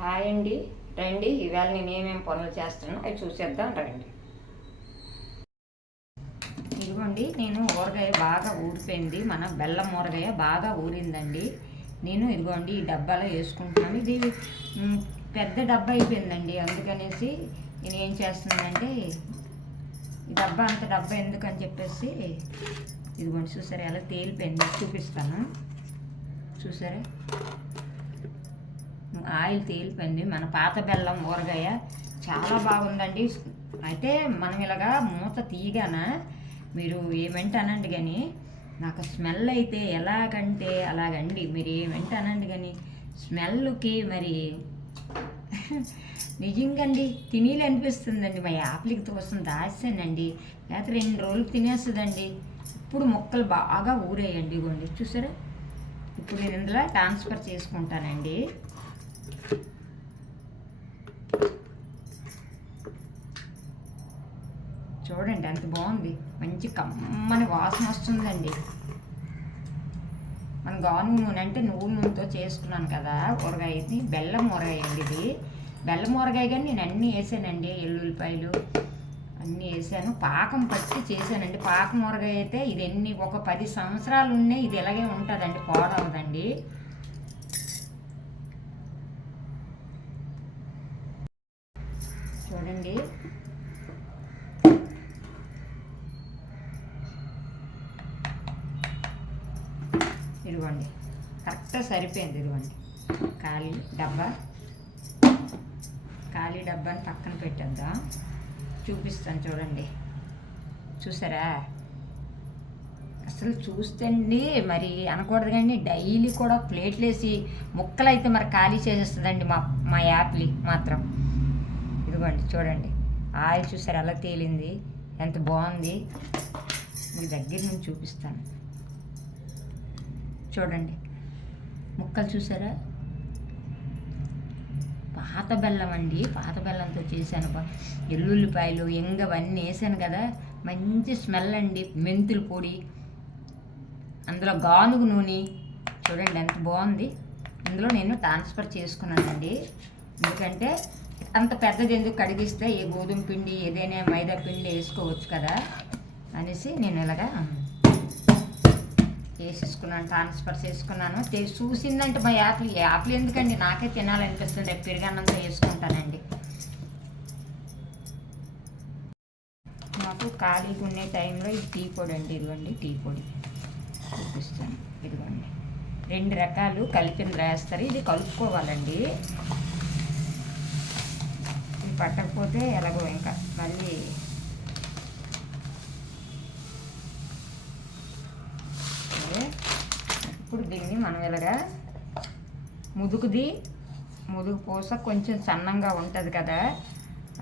Hi అండి. రండి ఇవాళ నేను ఏమేమి పనులు చేస్తానో అవి చూసేద్దాం రండి. ఇదిగోండి నేను ఊరగాయ బాగా ఊరిపోయింది. మన బెల్లం ఊరగాయ బాగా ఊరిందండి. నేను ఇదిగోండి ఈ డబ్బాలో వేసుకుంటున్నాను. ఇది పెద్ద డబ్బా అయిపోయిందండి. అందుకనేసి నేను ఏం చేస్తున్నానంటే ఈ డబ్బా అంత డబ్బా ఎందుకని చెప్పేసి ఇదిగోండి చూసారా ఎలా తేలిపోయింది చూపిస్తాను. చూసారా? ఆయిల్ తేలిపోయింది. మన పాత బెల్లం ఊరగాయ చాలా బాగుందండి. అయితే మనం ఇలాగా మూత తీయగాన మీరు ఏమంటానండి కానీ నాకు స్మెల్ అయితే ఎలాగంటే అలాగండి. మీరు ఏమంటానండి కానీ స్మెల్కి మరి నిజంగండి తినేలు అనిపిస్తుందండి. మా యాప్లికి కోసం దాచానండి లేకపోతే రెండు రోజులు తినేస్తుందండి. ఇప్పుడు మొక్కలు బాగా ఊరేయండి ఇగోండి. చూసారా? ఇప్పుడు నేను ఇందులో ట్రాన్స్ఫర్ చేసుకుంటానండి. చూడండి ఎంత బాగుంది. మంచి కమ్మని వాసన వస్తుందండి. మన గాను నూనె అంటే నువ్వుల నూనెతో చేసుకున్నాను కదా ఊరగాయ ఇది. బెల్లం ఊరగాయ అండి ఇది. బెల్లం ఊరగాయ కానీ నేను అన్నీ వేసానండి ఎల్లుల్లిపాయలు అన్నీ వేసాను. పాకం పట్టి చేశానండి. పాకం ఊరగాయ అయితే ఇది ఎన్ని ఒక పది సంవత్సరాలు ఉన్నాయి ఇది ఇలాగే ఉంటుందండి పోడవదండి. చూడండి. ఇదిగోండి. కరెక్ట్గా సరిపోయింది ఇదిగోండి. ఖాళీ డబ్బా. ఖాళీ డబ్బాని పక్కన పెట్టేద్దాం. చూపిస్తాను చూడండి. చూసారా? అసలు చూస్తండి మరి అనకూడదు కానీ డైలీ కూడా ప్లేట్లు వేసి ముక్కలు అయితే మరి ఖాళీ చేసేస్తుందండి మా మా యాప్లీ మాత్రం. ఇదిగోండి చూడండి. ఆయిల్ చూసారు ఎలా తేలింది ఎంత బాగుంది? మీ దగ్గర నుంచి చూపిస్తాను. చూడండి. ముక్కలు చూసారా? పాత బెల్లం అండి పాత బెల్లంతో చేశాను. ఎల్లుల్లిపాయలు ఎంగ అవన్నీ వేసాను కదా. మంచి స్మెల్ అండి మెంతుల పొడి. అందులో గానుగు నూనె. చూడండి ఎంత బాగుంది. ఇందులో నేను ట్రాన్స్ఫర్ చేసుకున్నానండి. ఎందుకంటే అంత పెద్దది ఎందుకు కడిగిస్తే ఏ గోధుమ పిండి ఏదైనా మైదా పిండి వేసుకోవచ్చు కదా అనేసి నేను ఇలాగా వేసేసుకున్నాను ట్రాన్స్ఫర్ చేసుకున్నాను చూసిందంటే మా యాప్లు యాప్లు ఎందుకండి? నాకే తినాలనిపిస్తుంది. రేపు పెరుగన్నంతో వేసుకుంటానండి. నాకు ఖాళీగా ఉండే టైంలో ఇది టీ పొడి అండి. ఇదిగోండి టీ పొడి చూపిస్తాను. ఇదిగోండి. రెండు రకాలు కలిపిన రాస్తారు. ఇది కలుపుకోవాలండి. పట్టకపోతే ఎలాగో ఇంకా మళ్ళీ ఇప్పుడు దీన్ని మనం ఇలాగా ముదుకుది ముదుగు పూస కొంచెం సన్నంగా ఉంటుంది కదా.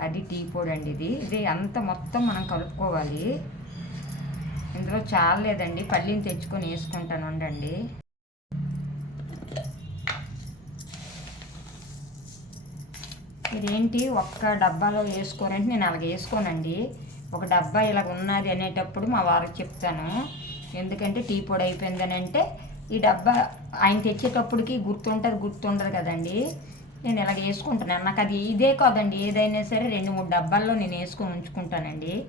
అది టీ పొడి అండి ఇది. ఇది అంత మొత్తం మనం కలుపుకోవాలి. ఇందులో చాలేదండి పల్లీని తెచ్చుకొని వేసుకుంటాను ఉండండి. ఇదేంటి? ఒక్క డబ్బాలో వేసుకోరంటే నేను అలాగ వేసుకోనండి. ఒక డబ్బా ఇలాగ ఉన్నది అనేటప్పుడు మా వారికి చెప్తాను. ఎందుకంటే టీ పొడి అయిపోయిందని అంటే ఈ డబ్బా ఆయన తెచ్చేటప్పటికి గుర్తుంటుంది గుర్తుండదు కదండి. నేను ఇలాగ వేసుకుంటున్నాను. నాకు అది ఇదే కాదండి. ఏదైనా సరే రెండు మూడు డబ్బాల్లో నేను వేసుకొని ఉంచుకుంటానండి.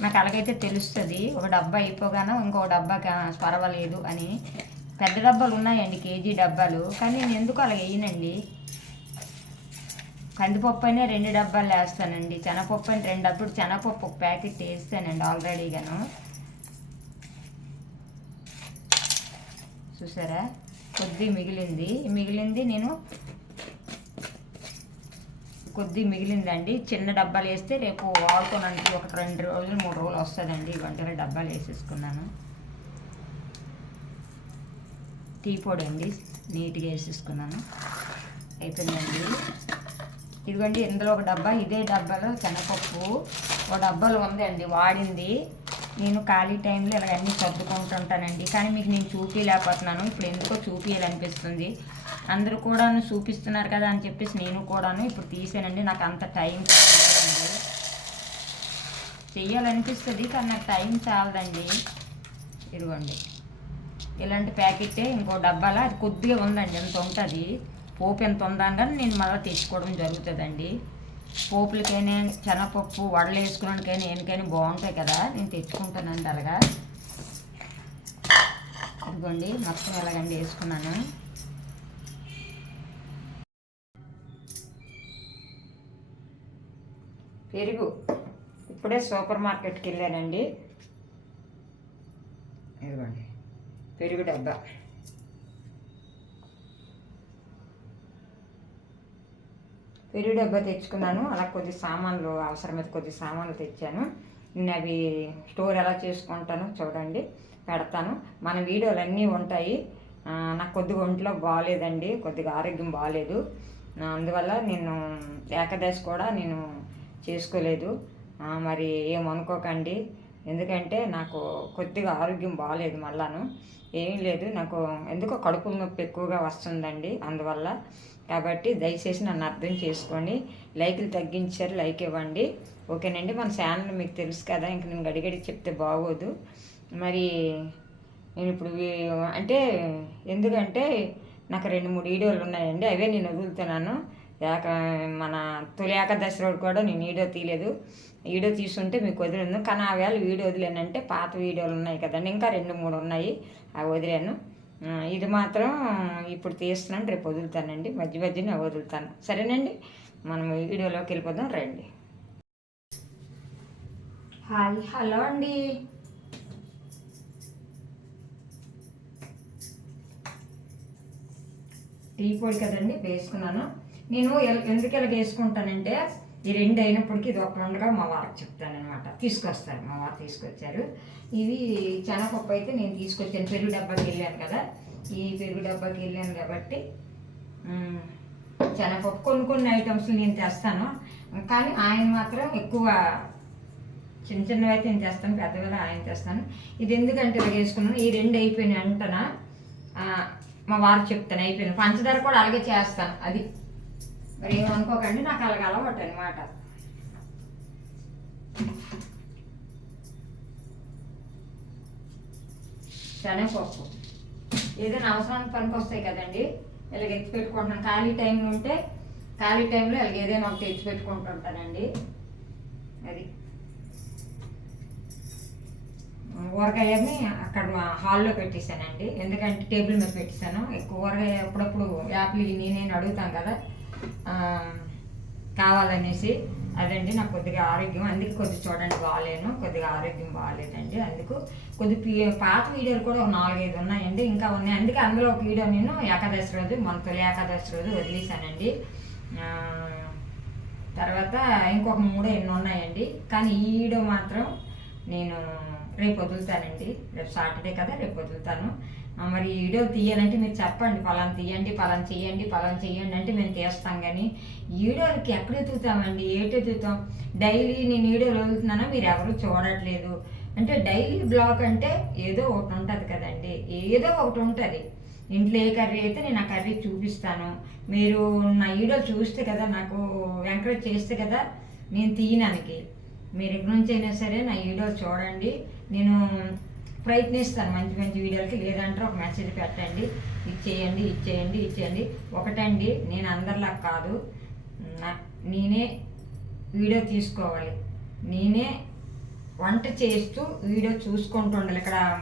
నాకు అలాగైతే తెలుస్తుంది. ఒక డబ్బా అయిపోగానే ఇంకో డబ్బా కా- పర్వాలేదు అని. పెద్ద డబ్బాలు ఉన్నాయండి కేజీ డబ్బాలు. కానీ నేను ఎందుకు అలా వేయనండి? కందిపప్పు అయినా రెండు డబ్బాలు వేస్తానండి. శనగపప్పు అయినా రెండు డబ్బులు. శనగపప్పు ఒక ప్యాకెట్ వేస్తానండి ఆల్రెడీగాను చూసారా? కొద్ది మిగిలింది. మిగిలింది నేను కొద్ది మిగిలిందండి. చిన్న డబ్బాలు వేస్తే రేపు వాడుకోనండి ఒక రెండు రోజులు మూడు రోజులు వస్తుందండి. వంటల డబ్బాలు వేసేసుకున్నాను. టీ పొడి అండి. నీట్గా వేసేసుకున్నాను. అయిపోయిందండి. ఇదిగోండి ఇందులో ఒక డబ్బా ఇదే డబ్బాలో శనగపప్పు. ఒక డబ్బాలో ఉందండి వాడింది. నేను ఖాళీ టైంలో ఇలా అన్నీ సర్దుకుంటుంటానండి కానీ మీకు నేను చూపించలేకపోతున్నాను ఇప్పుడు ఎందుకో చూపించాలనిపిస్తుంది అందరూ కూడాను చూపిస్తున్నారు కదా అని చెప్పేసి నేను కూడాను ఇప్పుడు తీసానండి. నాకు అంత టైం చాలండి. చెయ్యాలనిపిస్తుంది కానీ నాకు టైం చాలదండి. ఇదిగోండి. ఇలాంటి ప్యాకెటే ఇంకో డబ్బాలో. అది కొద్దిగా ఉందండి ఎంత ఉంటుంది? పోపు ఎంత ఉందని నేను మళ్ళీ తెచ్చుకోవడం జరుగుతుందండి. పోపులకైనా శనగపప్పు వడలు వేసుకోవడానికైనా ఏనికైనా బాగుంటాయి కదా నేను తెచ్చుకుంటానండి అలాగా. ఇదిగోండి మొత్తం ఎలాగండి వేసుకున్నాను. పెరుగు ఇప్పుడే సూపర్ మార్కెట్కి వెళ్ళానండి. ఇదిగోండి పెరుగు డబ్బా. పెరుగు డబ్బా తెచ్చుకున్నాను. అలా కొద్ది సామాన్లు అవసరమైతే కొద్ది సామాన్లు తెచ్చాను. నేను అవి స్టోర్ ఎలా చేసుకుంటాను చూడండి. పెడతాను. మన వీడియోలు అన్నీ ఉంటాయి నాకు కొద్దిగా ఒంట్లో బాగాలేదండి కొద్దిగా ఆరోగ్యం బాగాలేదు అందువల్ల నేను ఏకాదశి కూడా నేను చేసుకోలేదు. మరి ఏమనుకోకండి ఎందుకంటే నాకు కొద్దిగా ఆరోగ్యం బాగాలేదు మళ్ళాను. ఏం లేదు. నాకు ఎందుకో కడుపు నొప్పి ఎక్కువగా వస్తుందండి. అందువల్ల కాబట్టి దయచేసి నన్ను అర్థం చేసుకోండి లైకులు తగ్గించారు లైక్ ఇవ్వండి. ఓకేనండి? మన ఛానల్ మీకు తెలుసు కదా ఇంక నేను గడిగడి చెప్తే బాగోదు. మరి నేను ఇప్పుడు వీ- అంటే ఎందుకంటే నాకు రెండు మూడు వీడియోలు ఉన్నాయండి అవే నేను వదులుతున్నాను. యాక మన తొలి ఏకాదశి రోజు కూడా నేను వీడియో తీయలేదు. వీడియో తీసుంటే మీకు వదిలేను. కానీ ఆ వేళ వీడియో వదిలేనంటే పాత వీడియోలు ఉన్నాయి కదండి ఇంకా రెండు మూడు ఉన్నాయి అవి వదిలాను. ఇది మాత్రం ఇప్పుడు తీస్తున్నాను రేపు వదులుతానండి. మధ్య మధ్యన వదులుతాను. సరేనండి? మనం వీడియోలోకి వెళ్ళిపోదాం రండి. హాయ్ హలో అండి. టీ పొడి కదండి వేసుకున్నాను. నేను ఎందుకు ఇలాగ వేసుకుంటానంటే ఈ రెండు అయినప్పటికీ ఇది ఒక రెండుగా మా వారికి చెప్తానమాట తీసుకొస్తారు. మా వారు తీసుకొచ్చారు. ఇవి శనగపప్పు అయితే నేను తీసుకొచ్చాను. పెరుగు డబ్బాకి వెళ్ళాను కదా. ఈ పెరుగు డబ్బాకి వెళ్ళాను కాబట్టి మ్, శనగపప్పు కొన్ని కొన్ని ఐటమ్స్ నేను తెస్తాను. కానీ ఆయన మాత్రం ఎక్కువ చిన్న చిన్నవి అయితే నేను చేస్తాను పెద్దవి ఆయన చేస్తాను ఇది ఎందుకంటే ఇలా వేసుకున్నాను. ఈ రెండు అయిపోయిన అంటనా? మా వారు చెప్తాను. అయిపోయిన పంచదార కూడా అలాగే చేస్తాను. అది మరి ఏమనుకోకండి నాకు అలాగ అలవాటు అనమాట శనగపప్పు. ఏదైనా అవసరానికి పనికి వస్తాయి కదండి ఇలాగ ఎత్తి పెట్టుకుంటున్నాం. ఖాళీ టైంలో ఉంటే ఖాళీ టైంలో ఇలాగ ఏదైనా ఒకటి ఎత్తి పెట్టుకుంటుంటానండి. అది. ఊరగాయని అక్కడ మా హాల్లో పెట్టేశానండి. ఎందుకంటే టేబుల్ మీద పెట్టేశాను. ఎక్కువ ఊరగాయ అప్పుడప్పుడు యాపిల్ నేనే అడుగుతాం కదా. కావాలనేసి అదండి నాకు కొద్దిగా ఆరోగ్యం. అందుకే కొద్దిగా చూడండి బాగాలేను కొద్దిగా ఆరోగ్యం బాగాలేదండి. అందుకు కొద్ది పాత వీడియోలు కూడా ఒక నాలుగైదు ఉన్నాయండి ఇంకా ఉన్నాయి. అందుకే అందులో ఒక వీడియో నేను ఏకాదశి రోజు మన తొలి ఏకాదశి రోజు వదిలేశానండి. తర్వాత ఇంకొక మూడు ఎన్ని ఉన్నాయండి. కానీ ఈ వీడియో మాత్రం నేను రేపు వదులుతానండి. రేపు సాటర్డే కదా రేపు వదులుతాను. మరి వీడియో తీయాలంటే మీరు చెప్పండి. పలానా తీయండి పలానా చేయండి పలానా చేయండి అంటే మేము తీస్తాం కానీ వీడియోలకి ఎక్కడ ఎదుగుతామండి? ఏటి ఎదుగుతాం? డైలీ నేను వీడియోలు వదులుతున్నానో? మీరు ఎవరు చూడట్లేదు. అంటే డైలీ బ్లాగ్ అంటే ఏదో ఒకటి ఉంటుంది కదండి. ఏదో ఒకటి ఉంటుంది. ఇంట్లో ఏ కర్రీ అయితే నేను ఆ కర్రీ చూపిస్తాను. మీరు నా వీడియో చూస్తే కదా నాకు ఎంకరేజ్ చేస్తే కదా నేను తీయడానికి. మీరు ఎక్కడి నుంచి అయినా సరే నా వీడియో చూడండి. నేను ప్రయత్నిస్తాను మంచి మంచి వీడియోలకి. లేదంటే ఒక మెసేజ్ పెట్టండి. ఇది చేయండి ఇది చేయండి ఇది చేయండి. ఒకటండి నేను అందరిలా కాదు. నా- నేనే వీడియో తీసుకోవాలి. నేనే వంట చేస్తూ వీడియో చూసుకుంటూ ఉండాలి. ఇక్కడ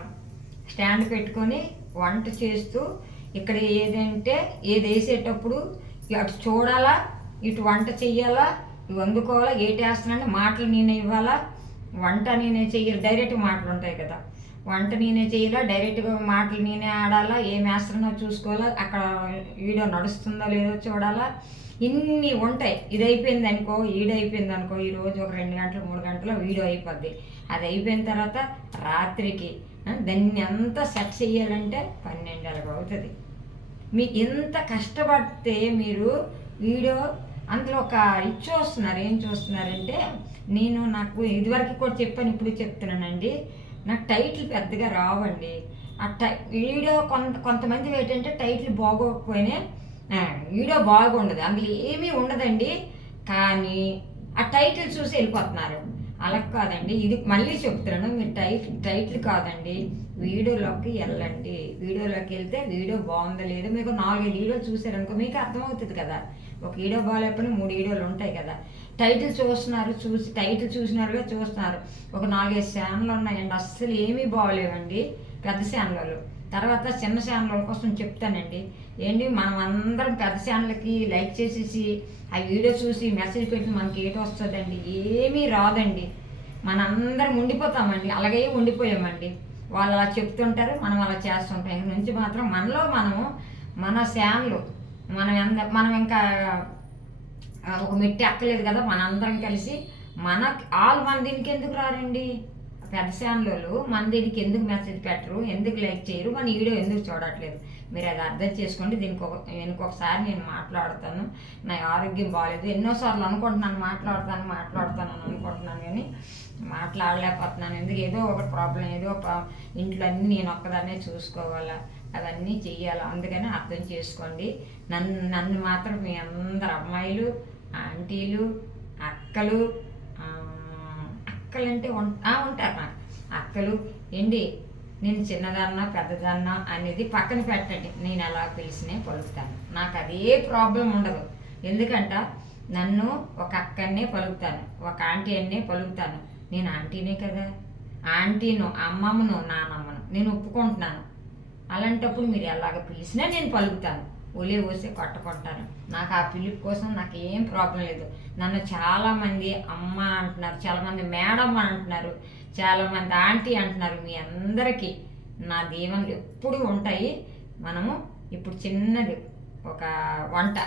స్టాండ్ పెట్టుకొని వంట చేస్తూ ఇక్కడ ఏదంటే ఏది వేసేటప్పుడు అటు చూడాలా ఇటు వంట చెయ్యాలా నువ్వు అందుకోవాలా ఏటి వేస్తున్నానంటే మాటలు నేనే ఇవ్వాలా? వంట నేనే చెయ్యాలి. డైరెక్ట్ మాటలు ఉంటాయి కదా. వంట నేనే చేయాలా డైరెక్ట్గా మాటలు నేనే ఆడాలా? ఏం వేస్తున్నా చూసుకోవాలా? అక్కడ వీడియో నడుస్తుందో లేదో చూడాలా? ఇన్ని ఉంటాయి. ఇది అయిపోయింది అనుకో ఈడు అయిపోయింది అనుకో ఈరోజు ఒక రెండు గంటలు మూడు గంటలు వీడియో అయిపోద్ది. అది అయిపోయిన తర్వాత రాత్రికి దాన్ని అంతా సెట్ చేయాలంటే పన్నెండు అలాగ అవుతుంది. మీ ఎంత కష్టపడితే మీరు వీడియో అందులో ఒక ఇది చూస్తున్నారు ఏం చూస్తున్నారంటే నేను నాకు ఇదివరకు కూడా చెప్పాను ఇప్పుడు చెప్తున్నానండి. నాకు టైటిల్ పెద్దగా రావండి. ఆ టై వీడియో కొంత కొంతమంది ఏంటంటే టైటిల్ బాగోకపోయినా వీడియో బాగుండదు. అందులో ఏమీ ఉండదండి. కానీ ఆ టైటిల్ చూసి వెళ్ళిపోతున్నారు. అలా కాదండి. ఇది మళ్ళీ చెప్తున్నాను మీరు టైట్ టైటిల్ కాదండి. వీడియోలోకి వెళ్ళండి. వీడియోలోకి వెళ్తే వీడియో బాగుందో లేదో? మీకు నాలుగైదు వీడియోలు చూసారనుకో మీకు అర్థమవుతుంది కదా. ఒక ఈడో బాగాలేకపోయినా మూడు ఈడోలు ఉంటాయి కదా. టైటిల్ చూస్తున్నారు చూసి టైటిల్ చూసినారుగా చూస్తున్నారు. ఒక నాలుగైదు ఛానళ్ళు ఉన్నాయండి అస్సలు ఏమీ బాగోలేవండి పెద్ద ఛానళ్ళు. తర్వాత చిన్న ఛానళ్ళ కోసం చెప్తానండి. ఏంటి? మనం అందరం పెద్ద ఛానల్కి లైక్ చేసేసి ఆ వీడియో చూసి మెసేజ్ పెట్టి మనకి ఏటి వస్తుందండి? ఏమీ రాదండి. మనందరం ఉండిపోతామండి. అలాగే ఉండిపోయామండి. వాళ్ళు అలా చెప్తుంటారు మనం అలా చేస్తుంటాం. ఇంక నుంచి మాత్రం మనలో మనము మన ఛానల్ మనం ఎంత మనం ఇంకా ఒక మెట్టి ఎక్కలేదు కదా మనందరం కలిసి. మన ఆల్ మన దీనికి ఎందుకు రారండి? పెద్ద ఛానళ్ళు మన దీనికి ఎందుకు మెసేజ్ పెట్టరు ఎందుకు లైక్ చేయరు మన వీడియో ఎందుకు చూడట్లేదు? మీరు అది అర్థం చేసుకోండి దీనికి ఒక ఇంకొకసారి నేను మాట్లాడతాను. నా ఆరోగ్యం బాగాలేదు ఎన్నోసార్లు అనుకుంటున్నాను మాట్లాడతాను మాట్లాడతాను అని అనుకుంటున్నాను కానీ మాట్లాడలేకపోతున్నాను. ఎందుకు? ఏదో ఒక ప్రాబ్లం ఏదో ఒక ఇంట్లో అన్నీ నేను ఒక్కదాన్నే చూసుకోవాలా? అవన్నీ చెయ్యాలి. అందుకని అర్థం చేసుకోండి. నన్ను నన్ను మాత్రం మీ అందరు అమ్మాయిలు ఆంటీలు అక్కలు అక్కలంటే ఉం- ఉంటారు నాకు. అక్కలు ఏంటి? నేను చిన్నదాన్నా పెద్దదాన్నా అనేది పక్కన పెట్టండి. నేను ఎలా పిలిచినే పలుకుతాను. నాకు అదే ప్రాబ్లం ఉండదు. ఎందుకంట నన్ను ఒక అక్కనే పలుకుతాను. ఒక ఆంటీ అన్నే పలుకుతాను. నేను ఆంటీనే కదా. ఆంటీను అమ్మమ్మను నానమ్మను నేను ఒప్పుకుంటున్నాను. అలాంటప్పుడు మీరు ఎలాగ పిలిచినా నేను పలుకుతాను. ఒలే పోసి కొట్టుకుంటాను నాకు ఆ పిలుపు కోసం నాకు ఏం ప్రాబ్లం లేదు. నన్ను చాలామంది అమ్మ అంటున్నారు చాలామంది మేడం అంటున్నారు చాలామంది ఆంటీ అంటున్నారు. మీ అందరికీ నా దీవెనలు ఎప్పుడు ఉంటాయి. మనము ఇప్పుడు చిన్నది ఒక వంట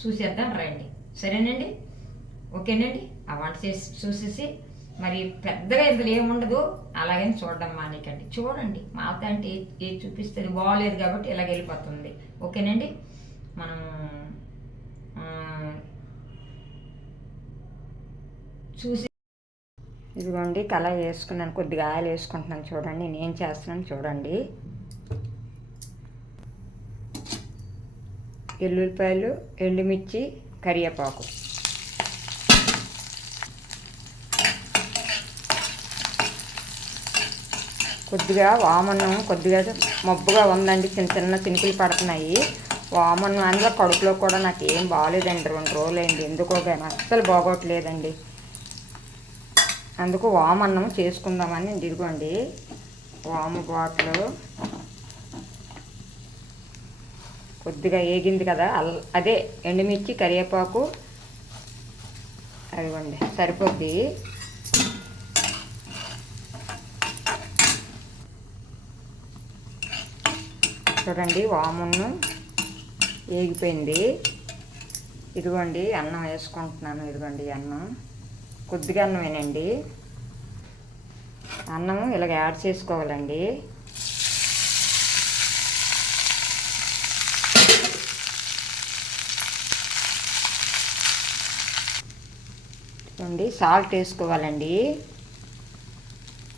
చూసేద్దాం రండి. సరేనండి? ఓకేనండి? ఆ వంట చేసి చూసేసి మరి పెద్దగా ఇందులో ఏముండదు అలాగని చూడడం మానేకండి. చూడండి. మాత అంటే ఏ- ఏది చూపిస్తుంది బాగోలేదు కాబట్టి ఇలాగ వెళ్ళిపోతుంది. ఓకేనండి? మనం చూసి ఇదిగోండి కళ వేసుకున్నాను. కొద్దిగా ఆయిల్ వేసుకుంటున్నాను. చూడండి నేను చేస్తున్నాను చూడండి. ఎల్లుల్లిపాయలు ఎండుమిర్చి కరివేపాకు. కొద్దిగా వామన్నం కొద్దిగా మబ్బుగా ఉందండి. చిన్న చిన్న చినుకులు పడుతున్నాయి. వామన్నం అందులో కడుపులో కూడా నాకు ఏం బాగాలేదండి రెండు రోజులైంది. ఎందుకో కానీ అస్సలు బాగోట్లేదండి. అందుకు వామన్నం చేసుకుందామని ఇదిగోండి. వాము బాటిల్ కొద్దిగా ఏగింది కదా. అల్ అదే ఎండుమిర్చి కరివేపాకు. అదిగోండి. సరిపోద్ది. చూడండి వామును ఏగిపోయింది. ఇదిగోండి అన్నం వేసుకుంటున్నాను ఇదిగోండి అన్నం. కొద్దిగా అన్నమేనండి అన్నం ఇలాగ యాడ్ చేసుకోవాలండి. చూడండి సాల్ట్ వేసుకోవాలండి.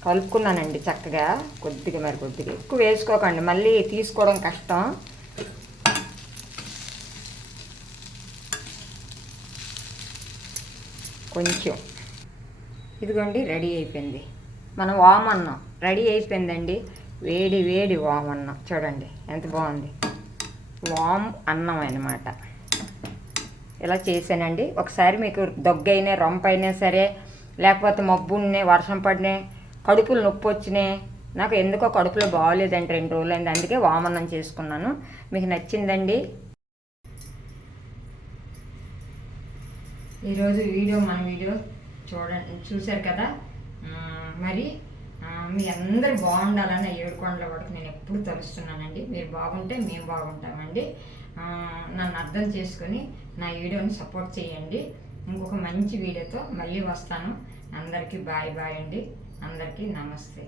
కలుపుకున్నానండి చక్కగా. కొద్దిగా మరి కొద్దిగా ఎక్కువ వేసుకోకండి. మళ్ళీ తీసుకోవడం కష్టం. కొంచెం. ఇదిగోండి రెడీ అయిపోయింది. మనం వామన్నం రెడీ అయిపోయిందండి. వేడి వేడి వామన్నం చూడండి ఎంత బాగుంది. వామ్ అన్నం అన్నమాట. ఇలా చేశానండి. ఒకసారి మీకు దగ్గైనా రొంపైనా సరే లేకపోతే మబ్బున్నే వర్షం పడినా కడుపులు నొప్పి వచ్చినాయి నాకు ఎందుకో కడుపులో బాగోలేదండి రెండు రోజులైంది. అందుకే వామన్నం చేసుకున్నాను. మీకు నచ్చిందండి? ఈరోజు వీడియో మన వీడియో చూడండి చూశారు కదా? మరి మీ అందరు బాగుండాలని ఆ ఏడుకొండల వరకు నేను ఎప్పుడు తలుస్తున్నానండి. మీరు బాగుంటే మేము బాగుంటామండి. నన్ను అర్థం చేసుకొని నా వీడియోని సపోర్ట్ చేయండి. ఇంకొక మంచి వీడియోతో మళ్ళీ వస్తాను. అందరికీ బాయ్ బాయ్ అండి. అందరికీ నమస్తే.